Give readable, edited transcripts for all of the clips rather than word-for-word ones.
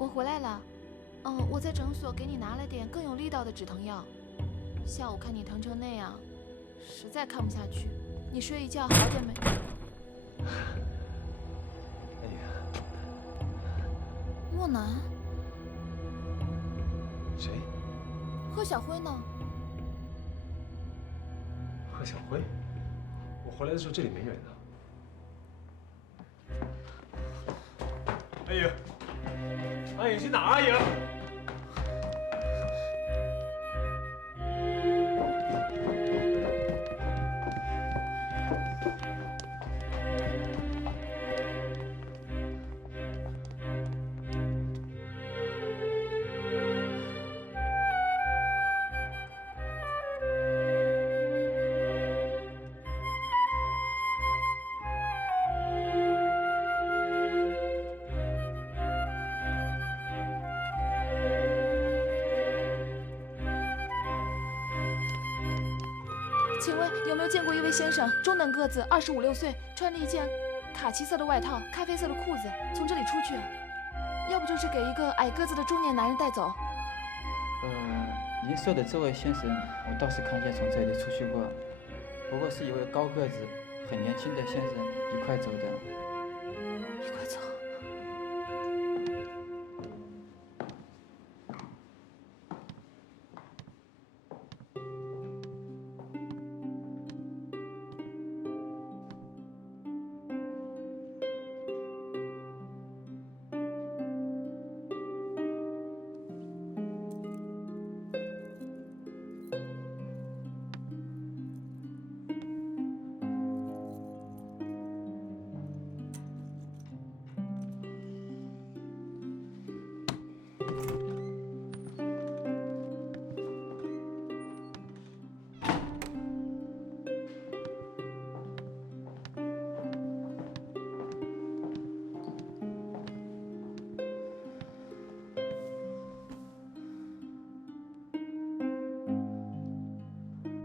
我回来了。我在诊所给你拿了点更有力道的止疼药。下午看你疼成那样，实在看不下去。你睡一觉好点没？哎呀，莫南，谁？贺小辉呢？贺小辉？我回来的时候这里没人呢。阿颖，阿颖去哪儿？阿颖。请问有没有见过一位先生，中等个子，25、6岁，穿着一件卡其色的外套，咖啡色的裤子，从这里出去？要不就是给一个矮个子的中年男人带走。您说的这位先生，我倒是看见从这里出去过，不过是一位高个子、很年轻的先生一块走的。一块走。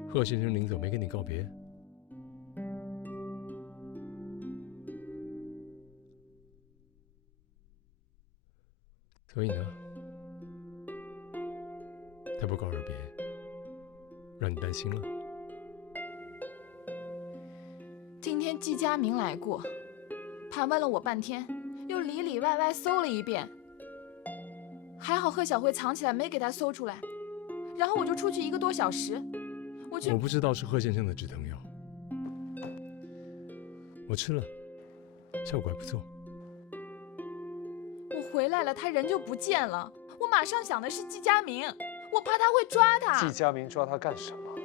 贺先生临走没跟你告别？所以呢？他不告而别，让你担心了？今天季佳明来过，盘问了我半天，又里里外外搜了一遍，还好贺小辉藏起来没给他搜出来，然后我就出去1个多小时。我不知道是贺先生的止疼药，我吃了，效果还不错。我回来了，他人就不见了，我马上想的是季佳明，我怕他会抓他。季佳明抓他干什么？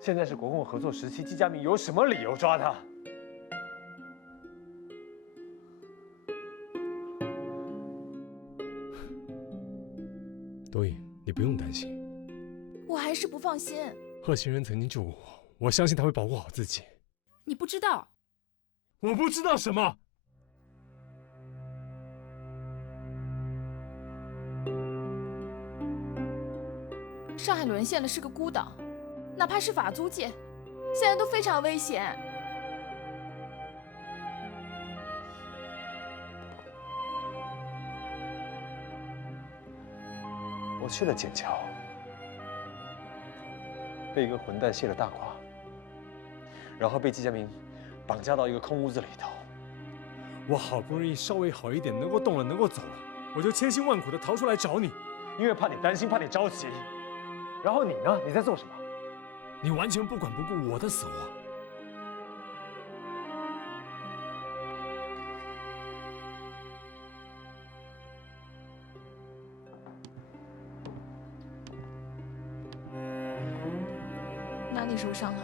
现在是国共合作时期，季佳明有什么理由抓他？多颖，你不用担心。我还是不放心。贺先生曾经救过我，我相信他会保护好自己。你不知道。我不知道什么？上海沦陷了，是个孤岛，哪怕是法租界，现在都非常危险。我去了笕桥，被一个混蛋卸了大胯，然后被季佳明绑架到一个空屋子里头。我好不容易稍微好一点，能够动了，能够走了，我就千辛万苦地逃出来找你，因为怕你担心，怕你着急。然后你呢？你在做什么？你完全不管不顾我的死活。哪里受伤了？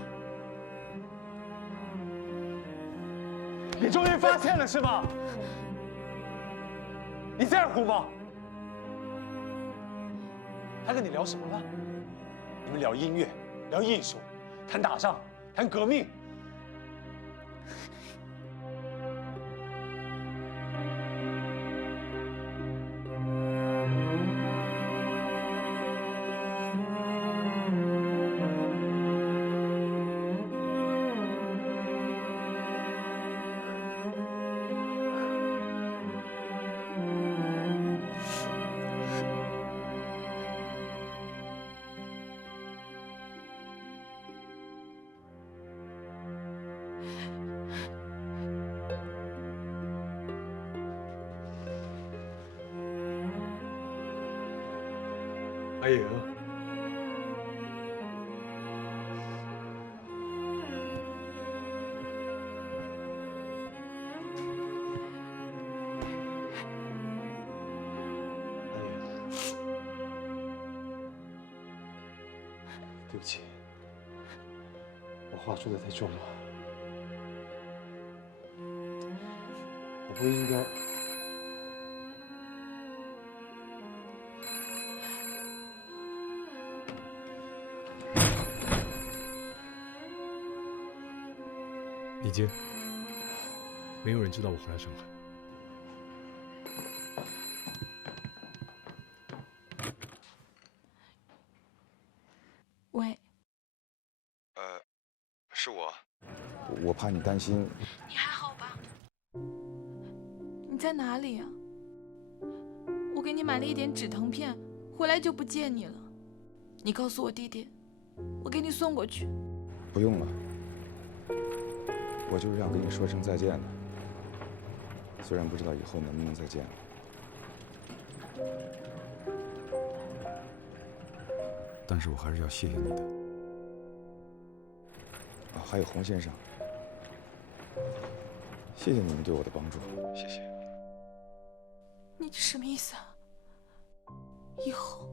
你终于发现了是吗？你在乎吗？他跟你聊什么了？你们聊音乐，聊艺术，谈打仗，谈革命。阿莹，对不起，我话说的太重了，我不应该。李杰，没有人知道我回来上海。喂，是我。我怕你担心。你还好吧？你在哪里呀？我给你买了一点止疼片，回来就不见你了。你告诉我弟弟，我给你送过去。不用了，我就是想跟你说声再见的。虽然不知道以后能不能再见了。但是我还是要谢谢你的。啊，还有洪先生，谢谢你们对我的帮助。谢谢。你这什么意思啊？以后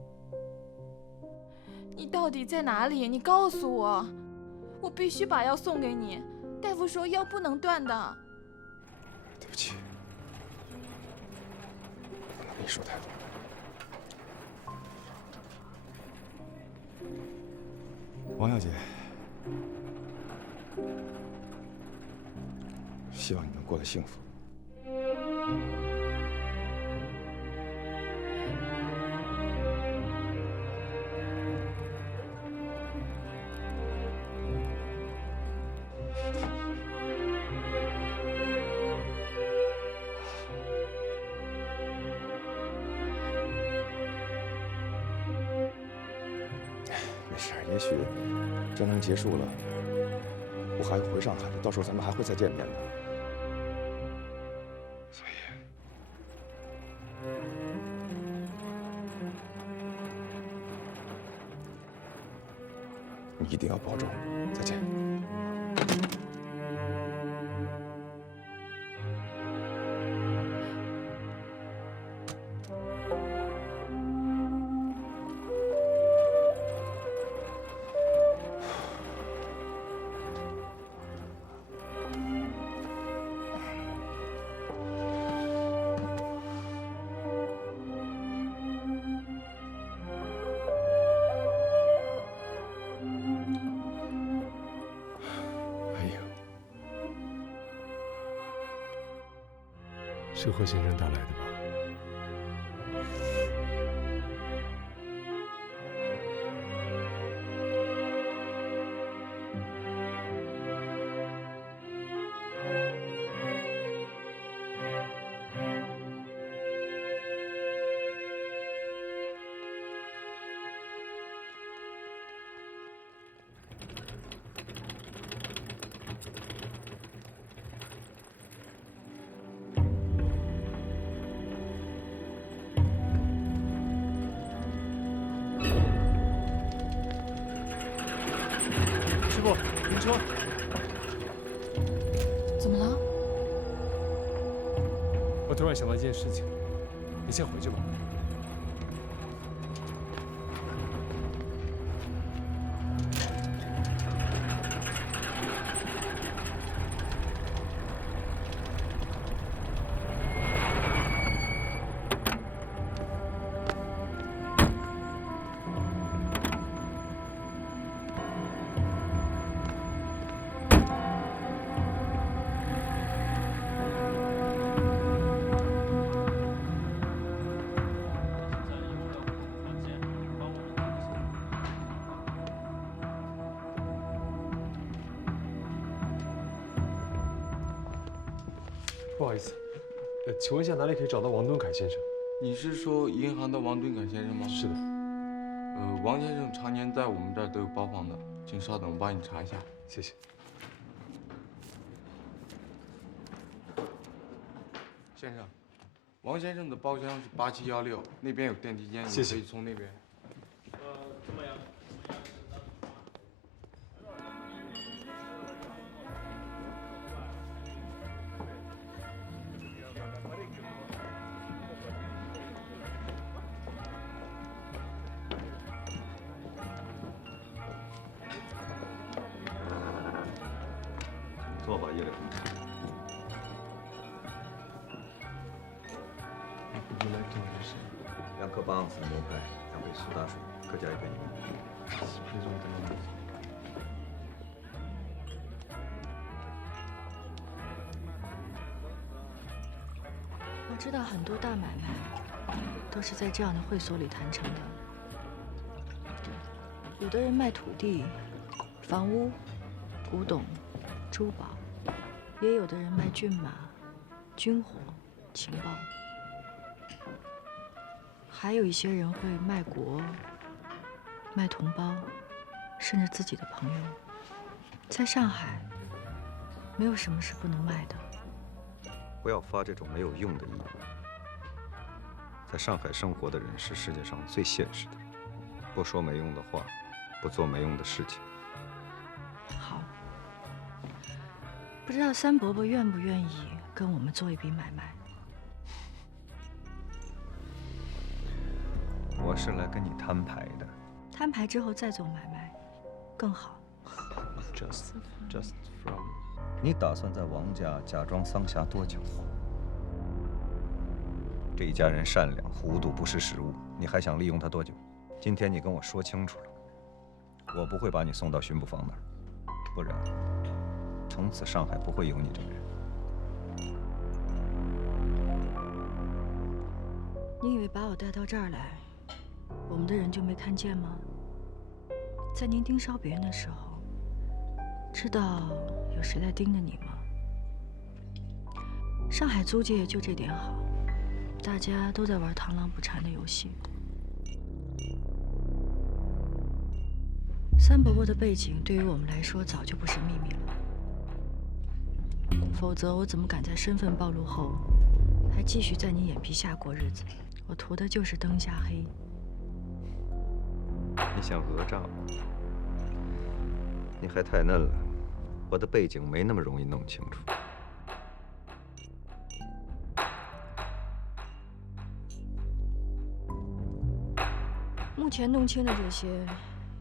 你到底在哪里？你告诉我，我必须把药送给你。大夫说药不能断的。对不起，我能力说太多了。王小姐，希望你能过得幸福。没事，也许战争结束了，我还会回上海的，到时候咱们还会再见面的。所以，你一定要保重。再见。是贺先生带来的吧？师傅，停车！怎么了？我突然想到一件事情，你先回去吧。不好意思，请问一下哪里可以找到王敦凯先生？你是说银行的王敦凯先生吗？是的。王先生常年在我们这儿都有包房的，请稍等，我帮你查一下。谢谢。先生，王先生的包厢是8716，那边有电梯间，谢谢你可以从那边。怎么样？坐吧，叶柳。2颗8盎司的牛排，2杯苏打水，各加1杯柠檬。我知道很多大买卖都是在这样的会所里谈成的。有的人卖土地、房屋、古董、珠宝，也有的人卖骏马、军火、情报，还有一些人会卖国、卖同胞，甚至自己的朋友。在上海，没有什么是不能卖的。不要发这种没有用的意。在上海生活的人是世界上最现实的人，不说没用的话，不做没用的事情。好，不知道三伯伯愿不愿意跟我们做一笔买卖？我是来跟你摊牌的。摊牌之后再做买卖，更好。Just from。你打算在王家假装桑霞多久？这一家人善良，糊涂不识时务，你还想利用他多久？今天你跟我说清楚了，我不会把你送到巡捕房那儿，不然从此上海不会有你这个人。你以为把我带到这儿来，我们的人就没看见吗？在您盯梢别人的时候，知道有谁在盯着你吗？上海租界就这点好，大家都在玩螳螂捕蝉的游戏。三伯伯的背景对于我们来说早就不是秘密了，否则我怎么敢在身份暴露后，还继续在你眼皮下过日子？我图的就是灯下黑。你想讹诈我？你还太嫩了，我的背景没那么容易弄清楚。目前弄清的这些，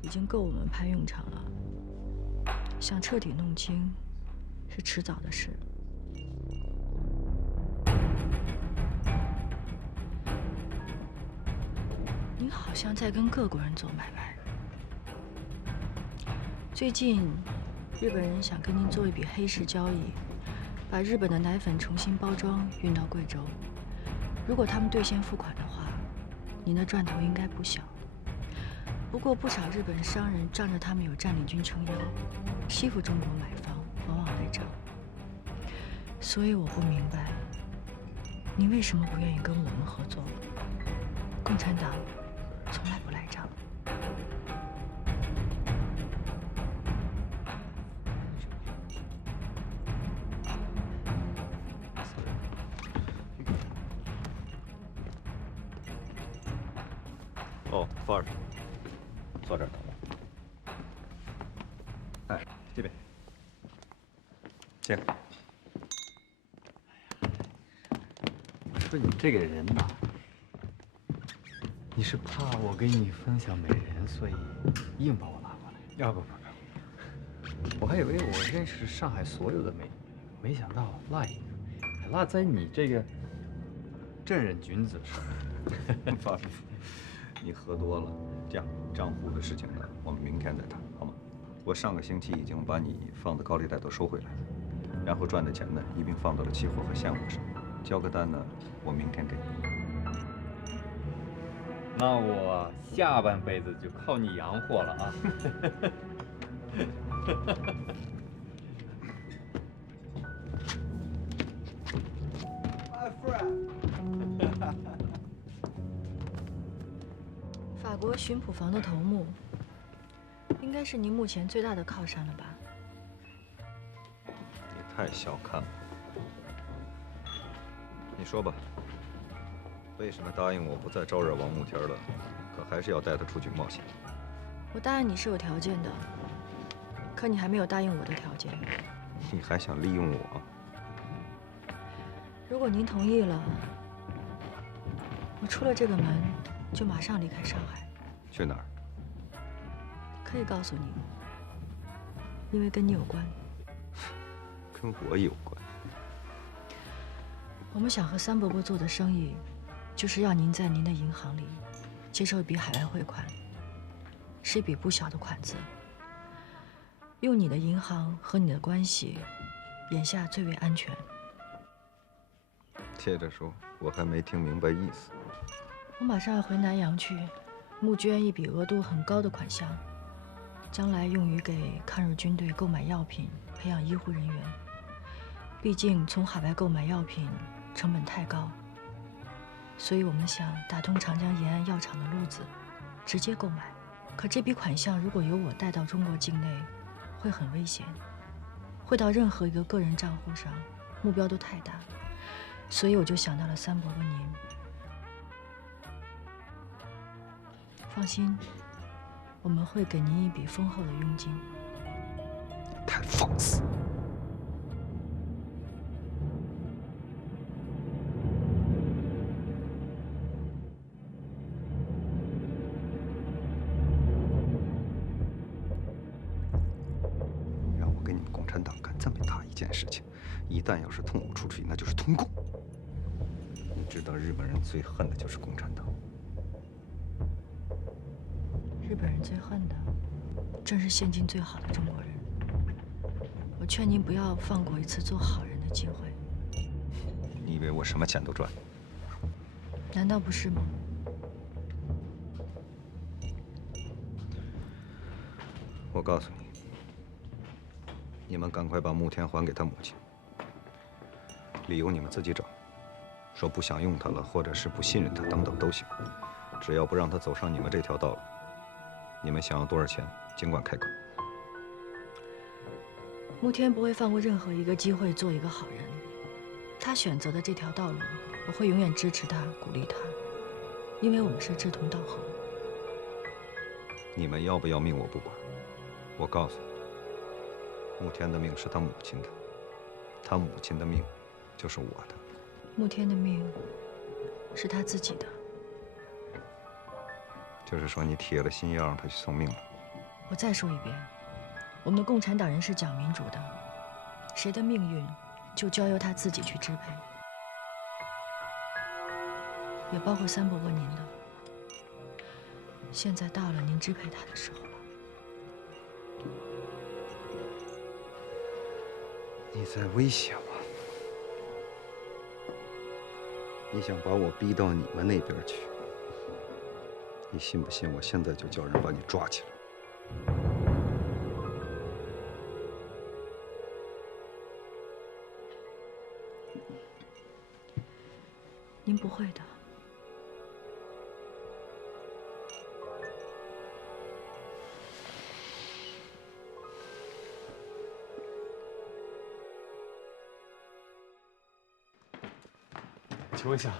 已经够我们派用场了。想彻底弄清，是迟早的事。你好像在跟各国人做买卖。最近，日本人想跟您做一笔黑市交易，把日本的奶粉重新包装运到贵州。如果他们兑现付款的话，您的赚头应该不小。不过不少日本商人仗着他们有占领军撑腰，欺负中国买方，往往来账。所以我不明白，你为什么不愿意跟我们合作？共产党从来不来账。哦，范儿，坐这儿等我。哎，这边，请。我说你这个人呐，你是怕我给你分享美人，所以硬把我拉过来？要不，我还以为我认识上海所有的美女，没想到落一个，还落在你这个正人君子上。范儿，你喝多了。这样，账户的事情呢，我们明天再谈，好吗？我上个星期已经把你放的高利贷都收回来了，然后赚的钱呢，一并放到了期货和现货上。交个单呢，我明天给你。那我下半辈子就靠你养活了啊！法国巡捕房的头目，应该是您目前最大的靠山了吧？你太小看了。你说吧，为什么答应我不再招惹王慕天了，可还是要带他出去冒险？我答应你是有条件的，可你还没有答应我的条件。你还想利用我？如果您同意了，我出了这个门就马上离开上海。去哪儿？可以告诉你，因为跟你有关。跟我有关？我们想和三伯伯做的生意，就是要您在您的银行里接受一笔海外汇款，是一笔不小的款子。用你的银行和你的关系，眼下最为安全。接着说，我还没听明白意思。我马上要回南洋去，募捐一笔额度很高的款项，将来用于给抗日军队购买药品、培养医护人员。毕竟从海外购买药品成本太高，所以我们想打通长江沿岸药厂的路子，直接购买。可这笔款项如果由我带到中国境内，会很危险，汇到任何一个个人账户上，目标都太大，所以我就想到了三伯伯您。放心，我们会给您一笔丰厚的佣金。太放肆！让我给你们共产党干这么大一件事情，一旦要是通不出去，那就是通共。你知道日本人最恨的就是共产党。日本人最恨的，正是现今最好的中国人。我劝您不要放过一次做好人的机会。你以为我什么钱都赚？难道不是吗？我告诉你，你们赶快把慕天还给他母亲。理由你们自己找，说不想用他了，或者是不信任他，等等都行，只要不让他走上你们这条道路。你们想要多少钱，尽管开口。慕天不会放过任何一个机会做一个好人，他选择的这条道路，我会永远支持他、鼓励他，因为我们是志同道合。你们要不要命我不管，我告诉你，慕天的命是他母亲的，他母亲的命就是我的。慕天的命是他自己的。就是说你铁了心要让他去送命了。我再说一遍，我们共产党人是讲民主的，谁的命运就交由他自己去支配，也包括三伯伯您的。现在到了您支配他的时候了。你在威胁我？你想把我逼到你们那边去？你信不信我现在就叫人把你抓起来？您不会的。请问一下，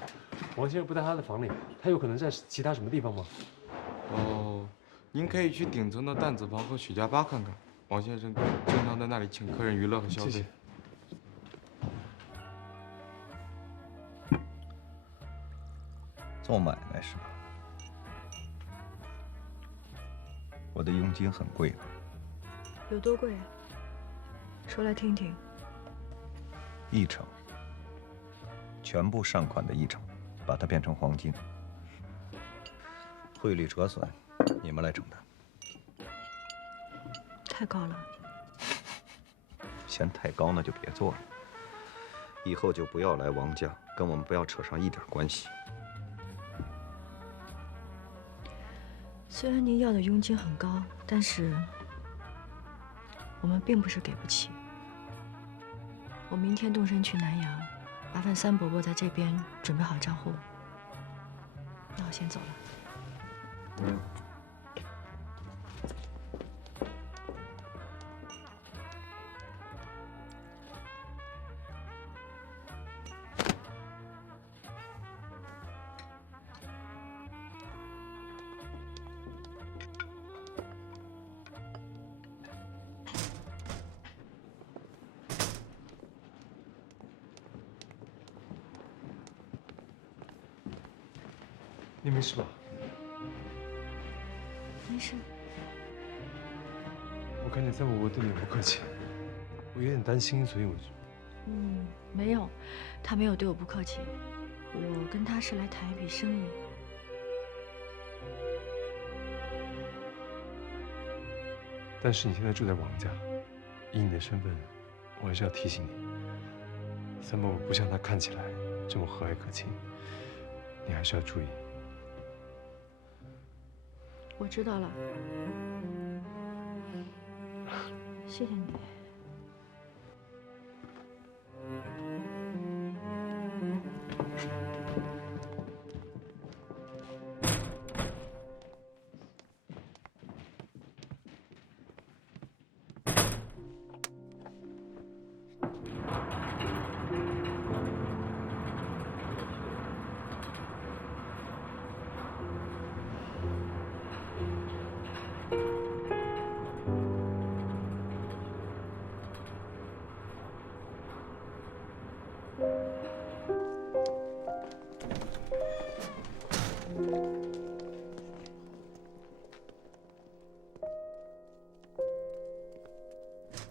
王先生不在他的房里，他有可能在其他什么地方吗？哦，您可以去顶层的弹子房和许家吧看看，王先生经常在那里请客人娱乐和消费。谢谢。做买卖是吧？我的佣金很贵的。有多贵啊？说来听听。1成，全部善款的1成，把它变成黄金。汇率折损，你们来承担。太高了。嫌太高那就别做了，以后就不要来王家，跟我们不要扯上一点关系。虽然您要的佣金很高，但是我们并不是给不起。我明天动身去南阳，麻烦三伯伯在这边准备好账户。那我先走了。你没事吧？没事。我看见三伯伯对你不客气，我有点担心，所以我就……没有，他没有对我不客气。我跟他是来谈一笔生意。但是你现在住在王家，以你的身份，我还是要提醒你，三伯伯不像他看起来这么和蔼可亲，你还是要注意。我知道了，谢谢你。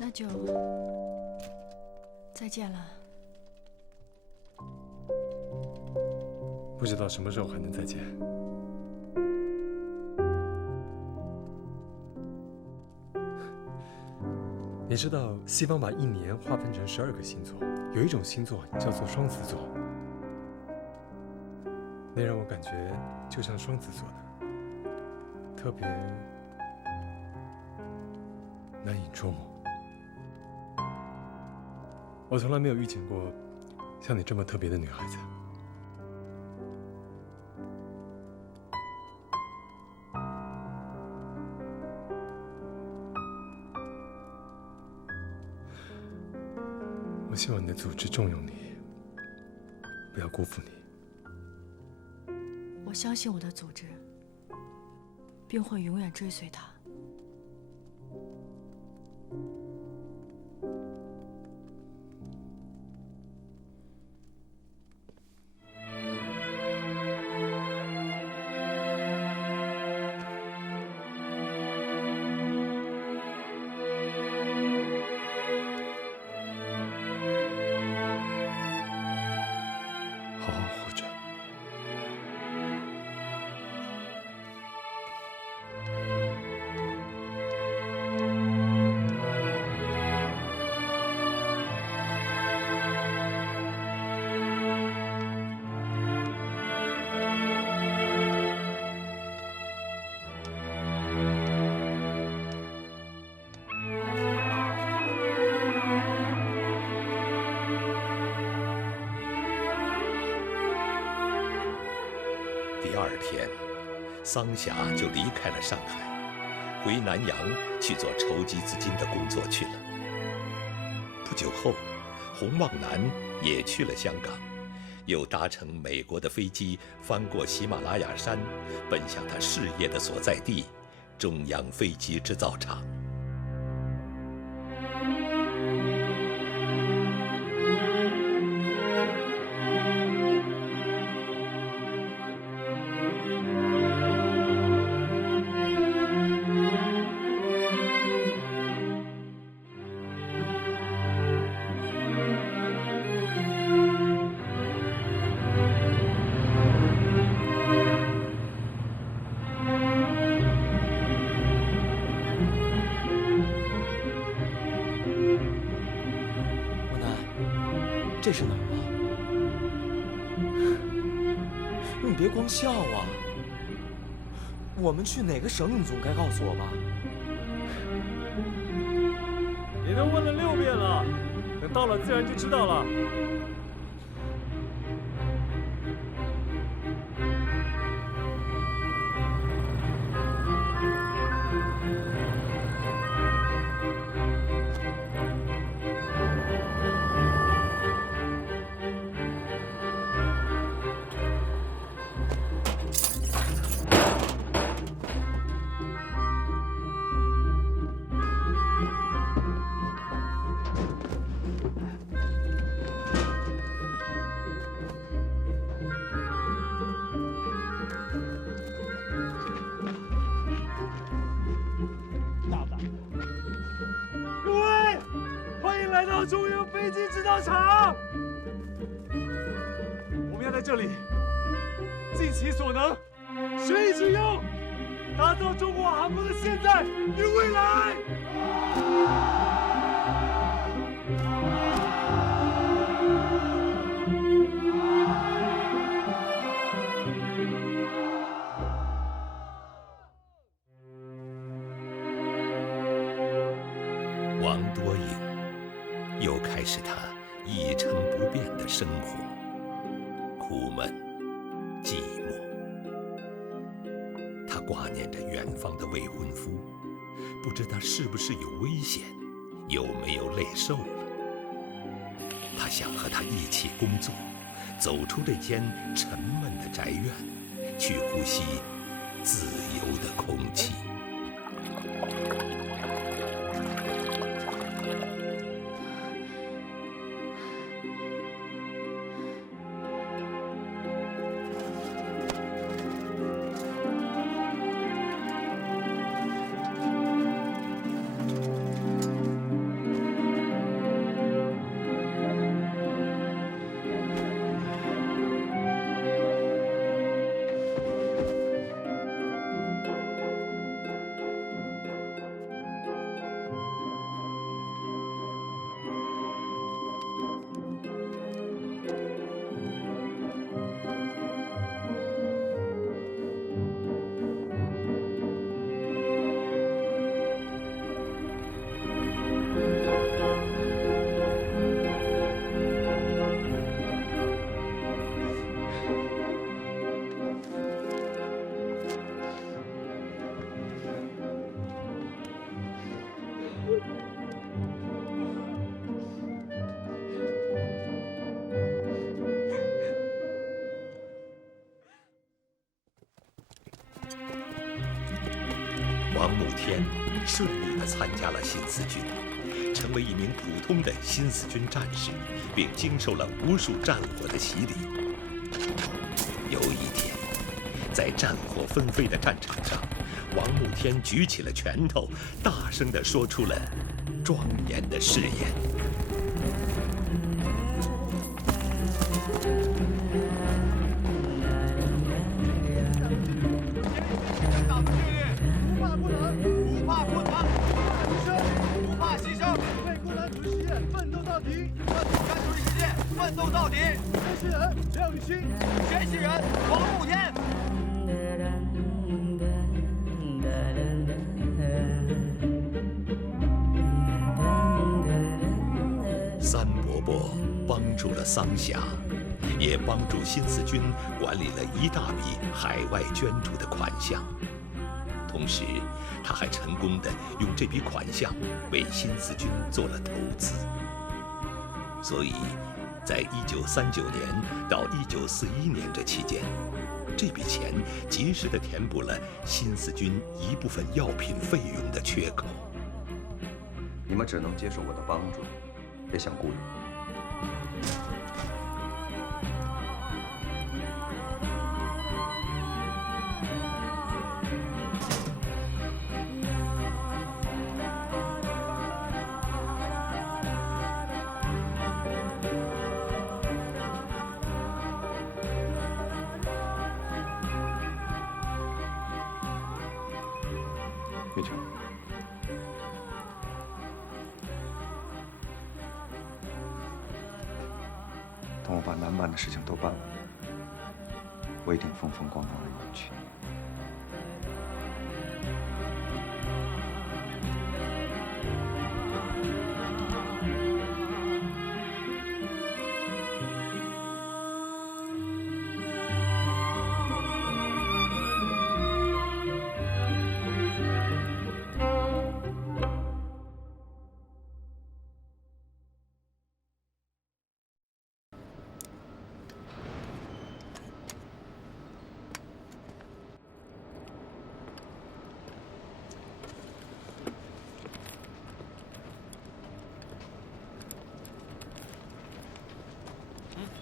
那就再见了。不知道什么时候还能再见。你知道西方把一年划分成12个星座，有一种星座叫做双子座，那让我感觉就像双子座的，特别难以捉摸。我从来没有遇见过像你这么特别的女孩子。我希望你的组织重用你，不要辜负你。我相信我的组织，并会永远追随它。好好活着。第二天，桑霞就离开了上海，回南洋去做筹集资金的工作去了。不久后，洪旺南也去了香港，又搭乘美国的飞机翻过喜马拉雅山，奔向他事业的所在地——中央飞机制造厂。这是哪儿啊？你别光笑啊！我们去哪个省，你总该告诉我吧？你都问了6遍了，等到了自然就知道了。中央飞机制造厂。我们要在这里尽其所能，学以致用，打造中国航空的现在与未来。王多影又开始他一成不变的生活，苦闷、寂寞。他挂念着远方的未婚夫，不知他是不是有危险，有没有累瘦了。他想和他一起工作，走出这间沉闷的宅院，去呼吸自由的空气。王慕天顺利地参加了新四军，成为一名普通的新四军战士，并经受了无数战火的洗礼。有一天，在战火纷飞的战场上，王慕天举起了拳头，大声地说出了庄严的誓言。奋斗到底！学习人廖宇清，学习人王慕天。三伯伯帮助了桑霞，也帮助新四军管理了一大笔海外捐助的款项。同时，他还成功地用这笔款项为新四军做了投资。所以，在1939年到1941年这期间，这笔钱及时地填补了新四军一部分药品费用的缺口。你们只能接受我的帮助，别想雇佣我。玉成，等我把南办的事情都办完，我一定风风光光的回去。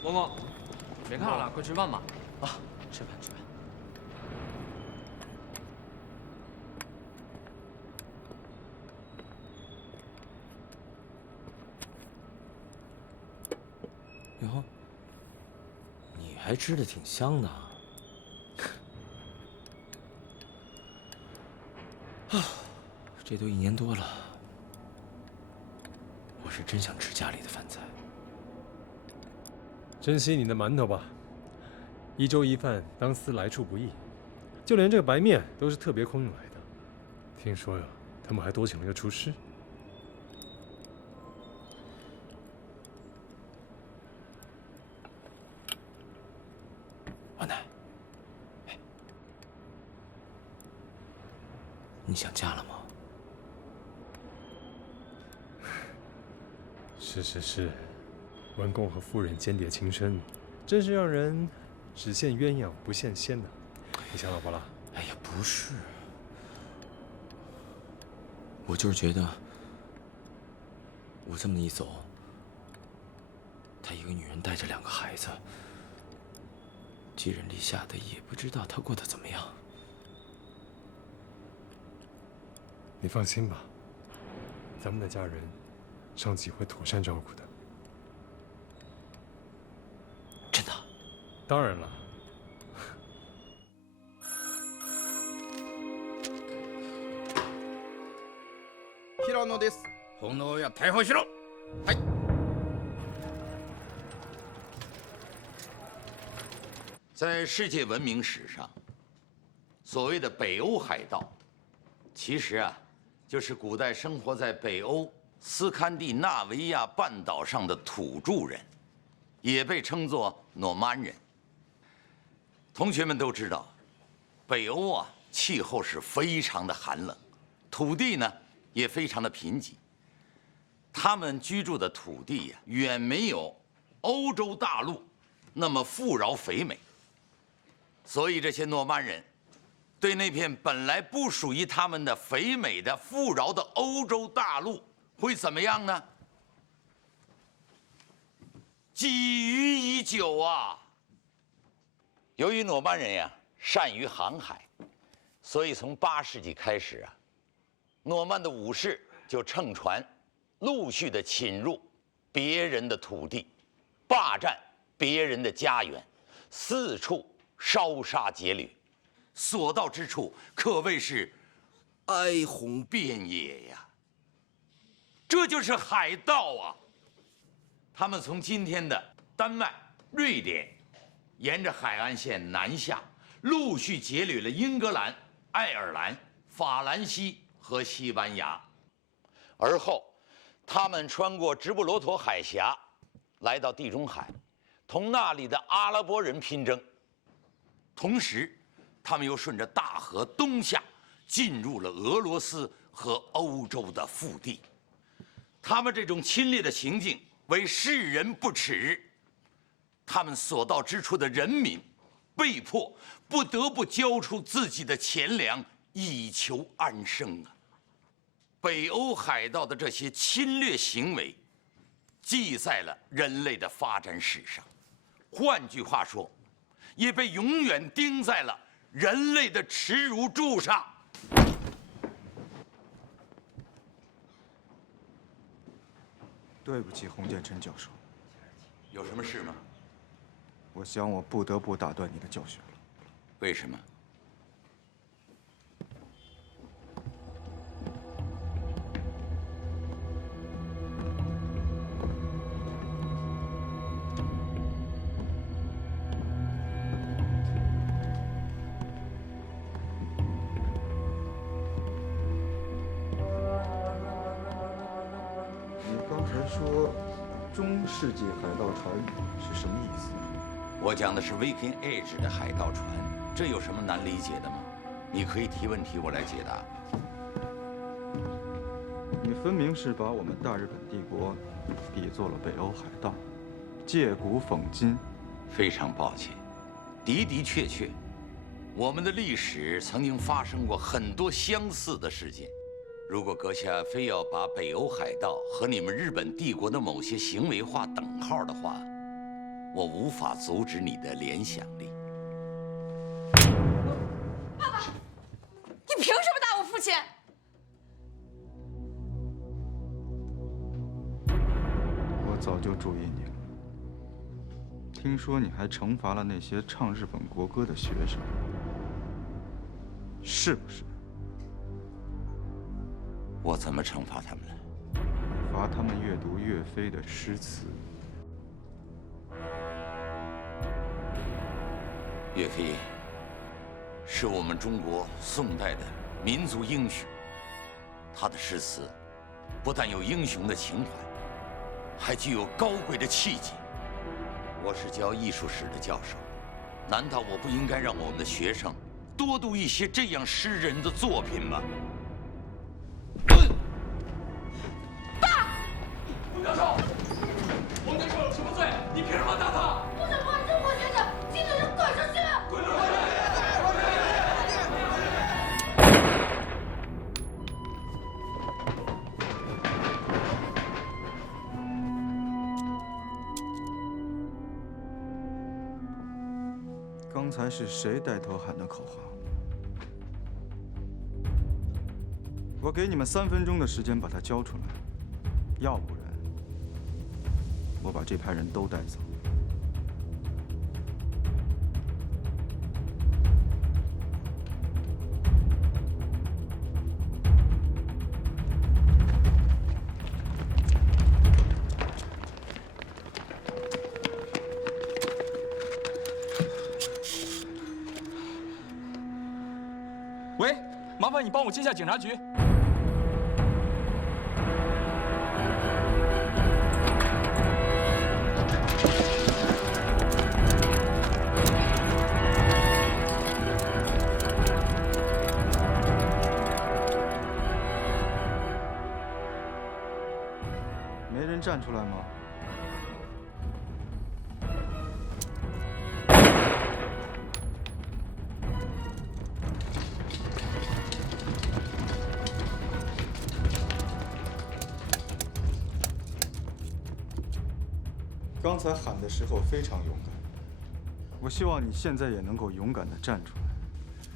伯公，别看了，快吃饭吧。啊，吃饭吃饭。哟，你还吃的挺香的啊！啊，这都1年多了，我是真想吃家里的饭菜。珍惜你的馒头吧，1粥1饭，当思来处不易。就连这个白面都是特别空运来的。听说呀，他们还多请了个厨师。王奶，你想嫁了吗？是，文公和夫人间谍情深，真是让人只羡鸳鸯不羡仙呐。你想老婆了？哎呀，不是，我就是觉得，我这么一走，她一个女人带着2个孩子，寄人篱下的，也不知道她过得怎么样。你放心吧，咱们的家人，上级会妥善照顾的。真的？当然了。平野です。炎や逮捕しろ。はい。在世界文明史上，所谓的北欧海盗，其实啊，就是古代生活在北欧斯堪的纳维亚半岛上的土著人，也被称作诺曼人。同学们都知道，北欧啊，气候是非常的寒冷，土地呢也非常的贫瘠。他们居住的土地呀，远没有欧洲大陆那么富饶肥美。所以这些诺曼人对那片本来不属于他们的肥美的富饶的欧洲大陆会怎么样呢？觊觎已久啊！由于诺曼人呀善于航海，所以从8世纪开始啊，诺曼的武士就乘船陆续的侵入别人的土地，霸占别人的家园，四处烧杀劫掠，所到之处可谓是哀鸿遍野呀。这就是海盗啊！他们从今天的丹麦、瑞典，沿着海岸线南下，陆续劫掠了英格兰、爱尔兰、法兰西和西班牙。而后，他们穿过直布罗陀海峡，来到地中海，同那里的阿拉伯人拼争。同时，他们又顺着大河东下，进入了俄罗斯和欧洲的腹地。他们这种侵略的行径为世人不耻，他们所到之处的人民被迫不得不交出自己的钱粮以求安生啊！北欧海盗的这些侵略行为，记在了人类的发展史上。换句话说，也被永远钉在了人类的耻辱柱上。对不起，洪建琛教授。有什么事吗？我想我不得不打断你的教学了。为什么？你刚才说中世纪海盗船是什么意思？我讲的是 Viking Age 的海盗船，这有什么难理解的吗？你可以提问题，我来解答。你分明是把我们大日本帝国比作了北欧海盗，借古讽今。非常抱歉，的的确确，我们的历史曾经发生过很多相似的事件。如果阁下非要把北欧海盗和你们日本帝国的某些行为划等号的话，我无法阻止你的联想力。爸爸，你凭什么打我父亲？我早就注意你了，听说你还惩罚了那些唱日本国歌的学生，是不是？我怎么惩罚他们了？罚他们阅读岳飞的诗词。岳飞是我们中国宋代的民族英雄，他的诗词不但有英雄的情怀，还具有高贵的气节。我是教艺术史的教授，难道我不应该让我们的学生多读一些这样诗人的作品吗？洪教授，洪教授有什么罪？你凭什么打他？不准骂中国学生，记得人滚出去！滚出去！刚才是谁带头喊的口号？我给你们3分钟的时间把他交出来，要不然我把这派人都带走。喂，麻烦你帮我接下警察局。没人站出来吗？刚才喊的时候非常勇敢，我希望你现在也能够勇敢地站出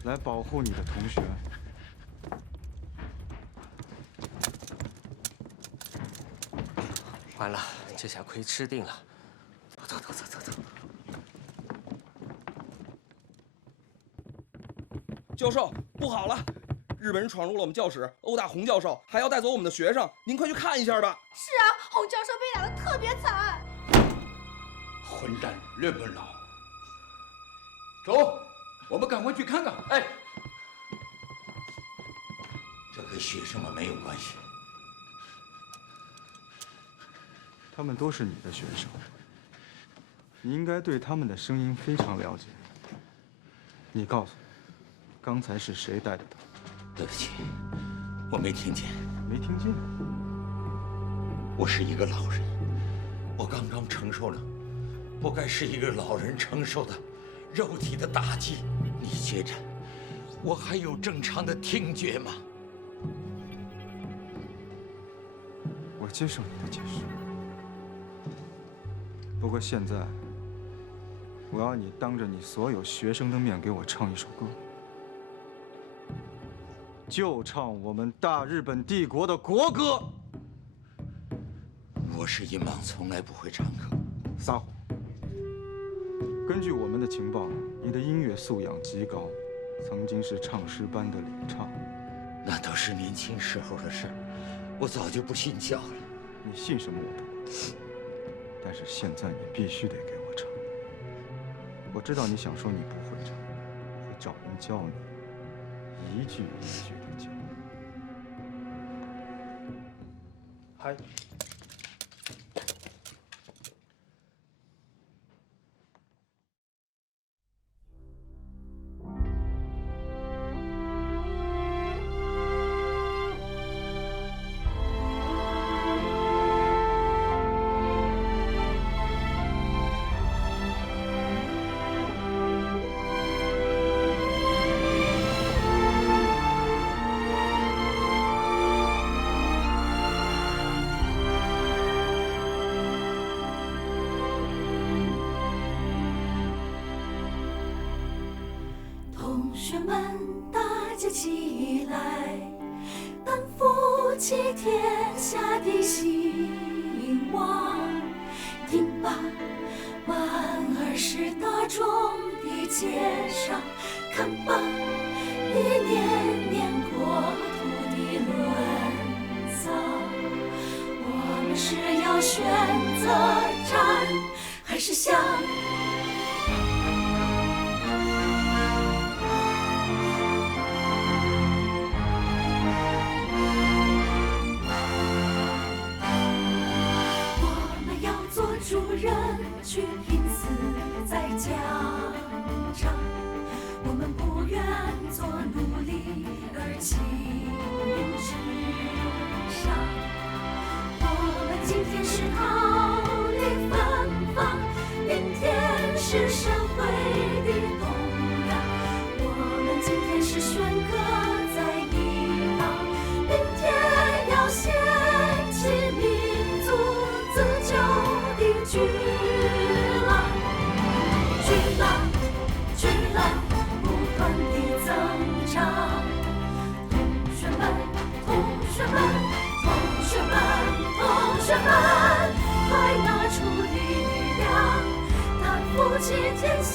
来，来保护你的同学。完了，这下亏吃定了。走。教授，不好了！日本人闯入了我们教室，殴打洪教授，还要带走我们的学生。您快去看一下吧。是啊，洪教授被打得特别惨。混蛋，日本佬！走，我们赶快去看看。哎，这跟学生们没有关系。他们都是你的学生，你应该对他们的声音非常了解。你告诉我，刚才是谁带的头？对不起，我没听见。没听见？我是一个老人，我刚刚承受了不该是一个老人承受的肉体的打击。你觉着我还有正常的听觉吗？我接受你的解释。不过现在，我要你当着你所有学生的面给我唱一首歌，就唱我们大日本帝国的国歌。我是一盲，从来不会唱歌。撒谎！根据我们的情报，你的音乐素养极高，曾经是唱诗班的领唱。那都是年轻时候的事，我早就不信教了。你信什么我不管，但是现在你必须得给我唱。我知道你想说你不会唱，会找人教你，一句一句的教。嗨。同学们，大家起来，担负起天下的兴亡。听吧，莞尔时大众的街上，看吧，一年年国土的沦丧。我们是要选择战，还是想？主人去拼死在疆场，我们不愿做奴隶而情之上。我们今天是桃李芬芳，明天是社会的动荡。我们今天是宣歌在一方，明天要掀起民族自救的巨浪，巨浪，巨浪，不断的增长。同学们，同学们，同学们，同学们，快拿出力量，担负起天下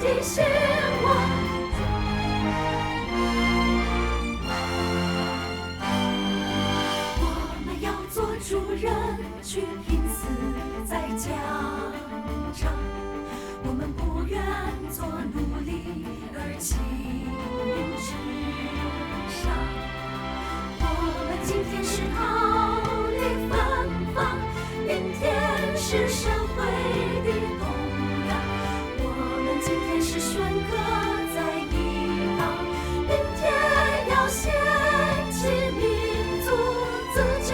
的兴亡。我们要做主人，去拼死在疆场，我们不愿做奴隶而情之上。我们今天是桃李芬芳，明天是社会的动荡。我们今天是宣歌在一方，明天要掀起民族自救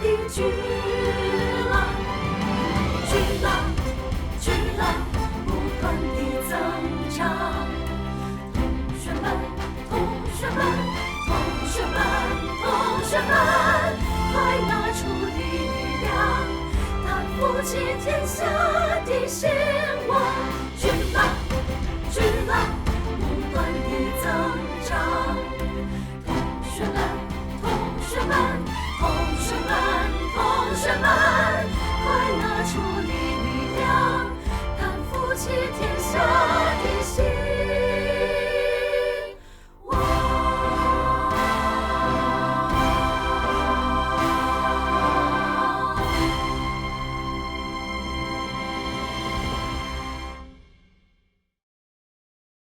的巨浪。巨浪，巨浪，不断的增长。同学们，同学们，同学们，同学们，快拿出力量，担负起天下的兴亡。巨浪，巨浪，不断的增长。同学们，同学们，同学们，同学们，快拿出力量，担负起天下的兴